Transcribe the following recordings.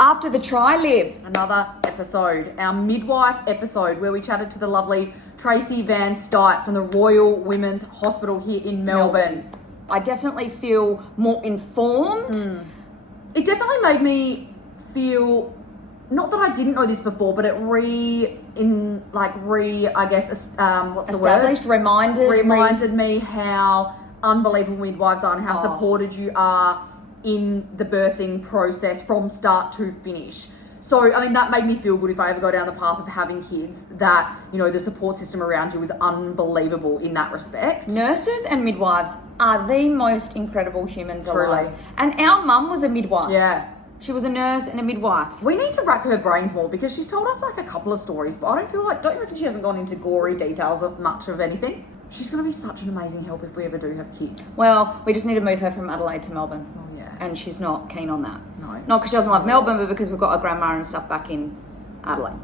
After the tri-lib. Another episode, our midwife episode, where we chatted to the lovely Tracey van Stigt from the Royal Women's Hospital here in Melbourne. I definitely feel more informed. It definitely made me feel, not that I didn't know this before, but it reminded me how unbelievable midwives are and how supported you are in the birthing process from start to finish. So, I mean, that made me feel good if I ever go down the path of having kids, that, you know, the support system around you is unbelievable in that respect. Nurses and midwives are the most incredible humans alive. And our mum was a midwife. Yeah. She was a nurse and a midwife. We need to rack her brains more because she's told us like a couple of stories, but don't you reckon she hasn't gone into gory details of much of anything? She's going to be such an amazing help if we ever do have kids. Well, we just need to move her from Adelaide to Melbourne. Oh, yeah. And she's not keen on that. No. Not because she doesn't love Melbourne, but because we've got our grandma and stuff back in Adelaide.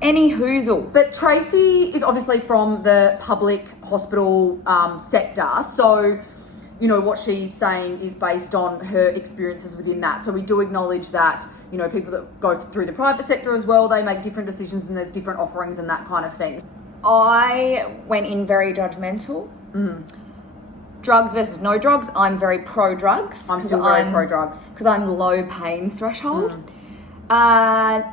Any hoozle. But Tracey is obviously from the public hospital sector, so, you know, what she's saying is based on her experiences within that. So we do acknowledge that, you know, people that go through the private sector as well, they make different decisions and there's different offerings and that kind of thing. I went in very judgmental. Drugs versus no drugs. I'm very pro-drugs. I'm still very pro-drugs. Because I'm low pain threshold. I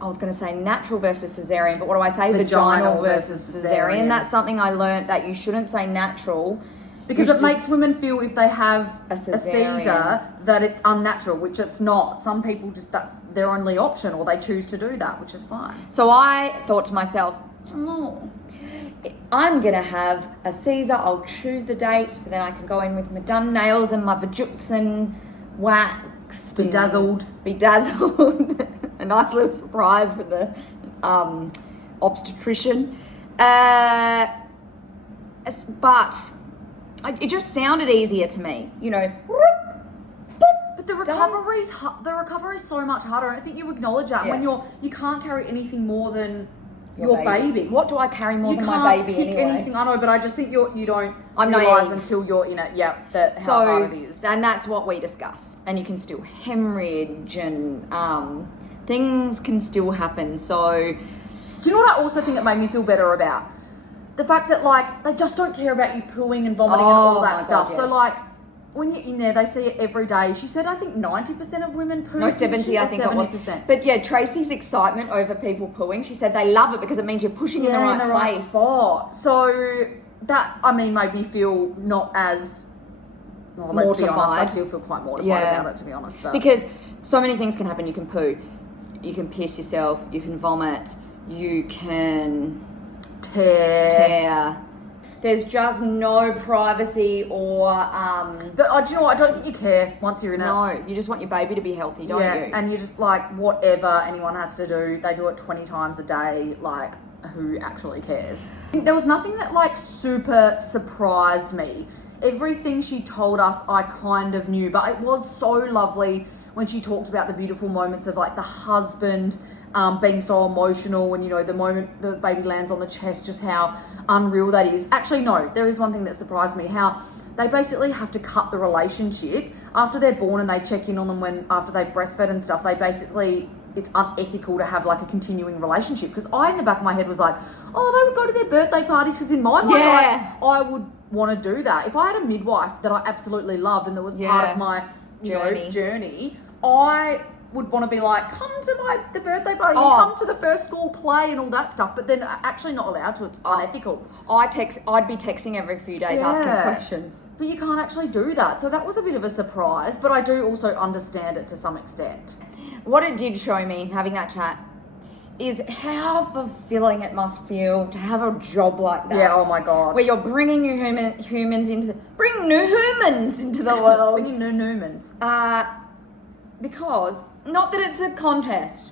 was going to say natural versus cesarean, but what do I say? Vaginal versus cesarean. That's something I learnt, that you shouldn't say natural. Because it makes women feel if they have a Caesar that it's unnatural, which it's not. Some people just, that's their only option, or they choose to do that, which is fine. So I thought to myself, I'm going to have a Caesar. I'll choose the date so then I can go in with my done nails and my Vajuxin waxed. Bedazzled. A nice little surprise for the obstetrician. But it just sounded easier to me, you know. But the recovery's so much harder. I don't think you acknowledge that when you can't carry anything more than your baby. What do I carry more than my baby anyway? You can't pick anything. I know, but I just think you don't realise until you're in it. Yeah, how hard it is. And that's what we discuss. And you can still hemorrhage and things can still happen. So, do you know what I also think it made me feel better about? The fact that, like, they just don't care about you pooing and vomiting and all that stuff. God, yes. So, like, when you're in there, they see it every day. She said, I think 90% of women poo. No, 70, I think 70%. It was. But yeah, Tracey's excitement over people pooing, she said they love it because it means you're pushing in the right spot. So that, I mean, made me feel not as mortified. Let's be honest, I still feel quite mortified about it, to be honest. But. Because so many things can happen. You can poo, you can piss yourself, you can vomit, you can tear. There's just no privacy or... But do you know what? I don't think you care once you're in it. No, you just want your baby to be healthy, don't you? And you're just like, whatever anyone has to do, they do it 20 times a day. Like, who actually cares? There was nothing that, like, super surprised me. Everything she told us, I kind of knew. But it was so lovely when she talked about the beautiful moments of, like, the husband... being so emotional, and you know, the moment the baby lands on the chest, just how unreal that is. Actually, no, there is one thing that surprised me, how they basically have to cut the relationship after they're born, and they check in on them after they've breastfed and stuff. They basically, it's unethical to have like a continuing relationship, because I in the back of my head was like, oh, they would go to their birthday parties, because in my mind I would want to do that. If I had a midwife that I absolutely loved and that was part of my journey, I would want to be like, come to the birthday party, come to the first school play and all that stuff, but then actually not allowed to. It's unethical. I'd be texting every few days asking questions. But you can't actually do that. So that was a bit of a surprise, but I do also understand it to some extent. What it did show me, having that chat, is how fulfilling it must feel to have a job like that. Yeah, oh my God. Where you're bringing new humans into the world. Bringing new humans. Because, not that it's a contest,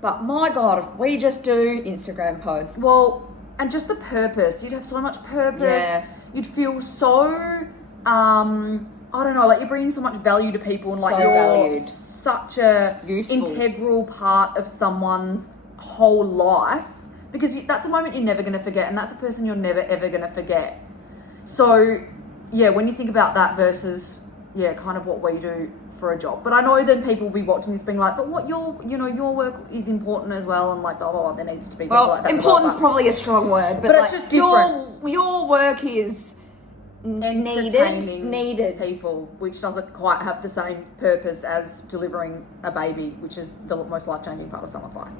but my God, we just do Instagram posts. Well, and just the purpose. You'd have so much purpose. Yeah. You'd feel so, I don't know, like you're bringing so much value to people, and like you're valued. Such a integral part of someone's whole life, because that's a moment you're never going to forget, and that's a person you're never ever going to forget. So yeah, when you think about that versus kind of what we do for a job. But I know then people will be watching this being like, but what your work is important as well, and like, blah, blah, blah, there needs to be people like that. Important's probably a strong word, but it's just different. Your work is needed people, which doesn't quite have the same purpose as delivering a baby, which is the most life-changing part of someone's life.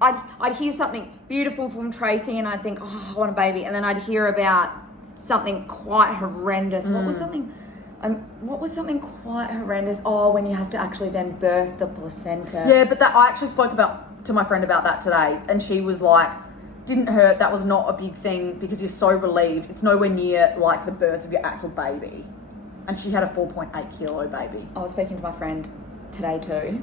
I'd hear something beautiful from Tracey and I'd think, oh, I want a baby, and then I'd hear about something quite horrendous. What was something quite horrendous? Oh, when you have to actually then birth the placenta. Yeah, but I actually spoke to my friend about that today, and she was like, didn't hurt, that was not a big thing because you're so relieved. It's nowhere near like the birth of your actual baby. And she had a 4.8 kilo baby. I was speaking to my friend today too.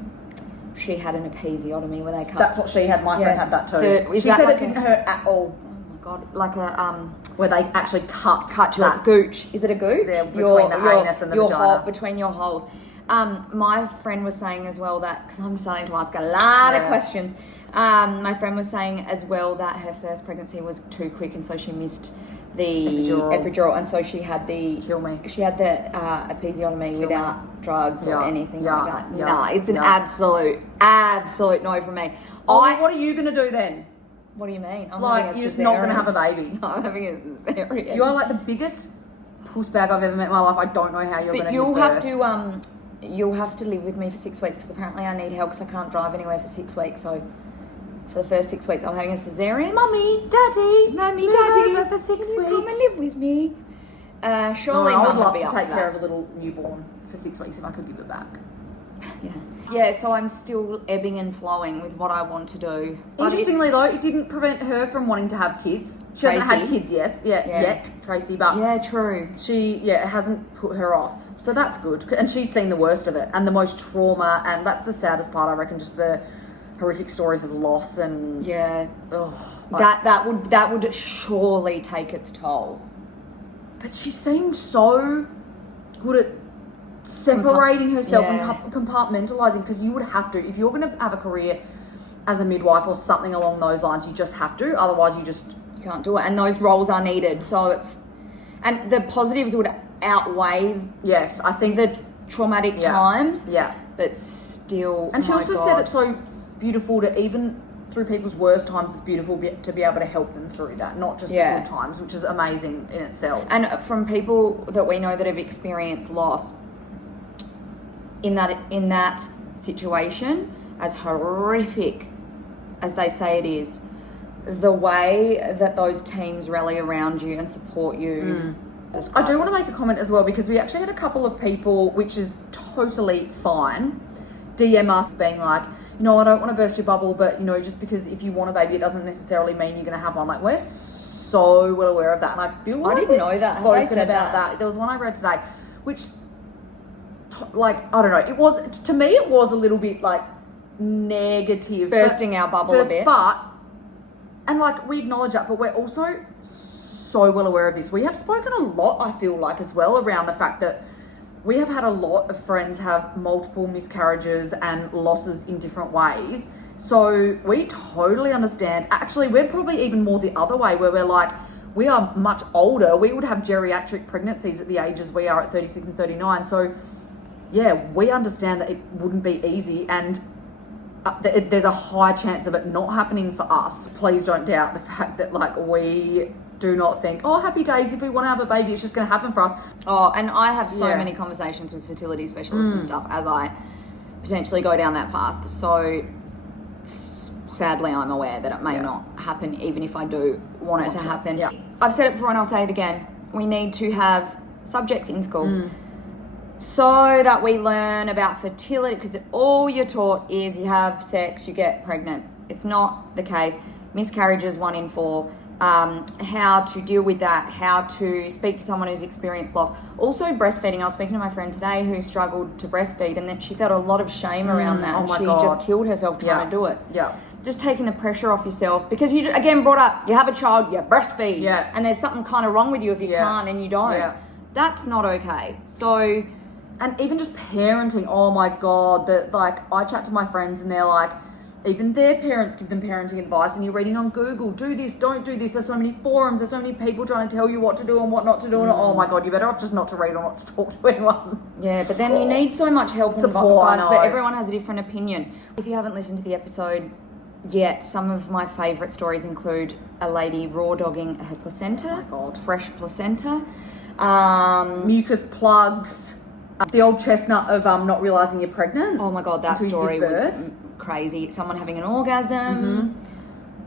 She had an episiotomy where they cut. That's what she had. My friend had that too. She said it didn't hurt at all. Oh my God, like a where they actually cut your gooch. Is it a gooch? Yeah, between the anus and the vagina. Between your holes. My friend was saying as well that, because I'm starting to ask a lot of questions. My friend was saying as well that her first pregnancy was too quick, and so she missed the epidural, and so she had the episiotomy without drugs or anything like that. Nah, it's an absolute no from me. What are you gonna do then? What do you mean? I'm like, you're just not gonna have a baby. No, I'm having a cesarean. You are like the biggest puss bag I've ever met in my life. I don't know how you're gonna. You'll have to live with me for 6 weeks because apparently I need help because I can't drive anywhere for 6 weeks. So for the first 6 weeks, I'm having a cesarean. Mummy, Daddy, over for 6 weeks. Come and live with me. Surely, I would love to take care of a little newborn for 6 weeks if I could give it back. Yeah, so I'm still ebbing and flowing with what I want to do. Interestingly though, it didn't prevent her from wanting to have kids. She hasn't had kids yet, Tracey, but yeah, true. It hasn't put her off. So that's good. And she's seen the worst of it and the most trauma, and that's the saddest part, I reckon, just the horrific stories of loss and that would surely take its toll. But she seems so good at separating herself and compartmentalizing, because you would have to, if you're going to have a career as a midwife or something along those lines, you just have to, otherwise you can't do it, and those roles are needed. So and the positives would outweigh I think the traumatic times, but still, and she also said it's so beautiful to, even through people's worst times, it's beautiful to be able to help them through that, not just the good times, which is amazing in itself. And from people that we know that have experienced loss in that situation, as horrific as they say it is, the way that those teams rally around you and support you. I do want to make a comment as well, because we actually had a couple of people, which is totally fine, DM us being like, I don't want to burst your bubble, but just because if you want a baby, it doesn't necessarily mean you're going to have one. Like, we're so well aware of that, and I feel like I didn't know that. Spoken about that. There was one I read today, which, like, I don't know, it was, to me, it was a little bit like negative, bursting our bubble a bit. But, and like, we acknowledge that, but we're also so well aware of this. We have spoken a lot, I feel like, as well, around the fact that we have had a lot of friends have multiple miscarriages and losses in different ways. So we totally understand. Actually, we're probably even more the other way, where we're like, we are much older. We would have geriatric pregnancies at the ages we are at 36 and 39. So yeah, we understand that it wouldn't be easy, and there's a high chance of it not happening for us. Please don't doubt the fact that, like, we do not think, oh, happy days, if we want to have a baby, it's just going to happen for us. Oh, and I have so many conversations with fertility specialists and stuff as I potentially go down that path. So sadly, I'm aware that it may not happen, even if I do want it to happen. Yeah. I've said it before and I'll say it again. We need to have subjects in school so that we learn about fertility, because all you're taught is you have sex, you get pregnant. It's not the case. Miscarriages, 1 in 4. How to deal with that, how to speak to someone who's experienced loss. Also breastfeeding. I was speaking to my friend today who struggled to breastfeed, and then she felt a lot of shame around that. Oh my she God. just killed herself trying to do it. Yeah. Just taking the pressure off yourself, because you, again, brought up, you have a child, you breastfeed. Yeah. And there's something kind of wrong with you if you can't and you don't. Yeah. That's not okay. So, and even just parenting, oh my God, that, like, I chat to my friends and they're like, even their parents give them parenting advice, and you're reading on Google, do this, don't do this. There's so many forums, there's so many people trying to tell you what to do and what not to do. And oh my God, you're better off just not to read or not to talk to anyone. Yeah, but then you need so much help and Support, advice, but everyone has a different opinion. If you haven't listened to the episode yet, some of my favourite stories include a lady raw dogging her placenta. Oh my God. Fresh placenta. Mucus plugs. The old chestnut of not realising you're pregnant. Oh my God, that until you story give was birth. crazy. Someone having an orgasm.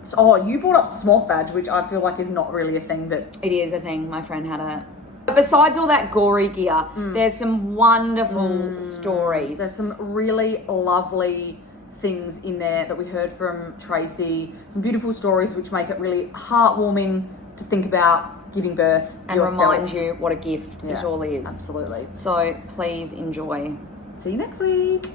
So, you brought up smog badge, which I feel like is not really a thing, but It is a thing. My friend had it. But besides all that gory gear, there's some wonderful stories. there's some really lovely things in there that we heard from Tracey. Some beautiful stories which make it really heartwarming to think about giving birth and yourself. remind you what a gift it Yeah, all is. Absolutely. So please enjoy. See you next week.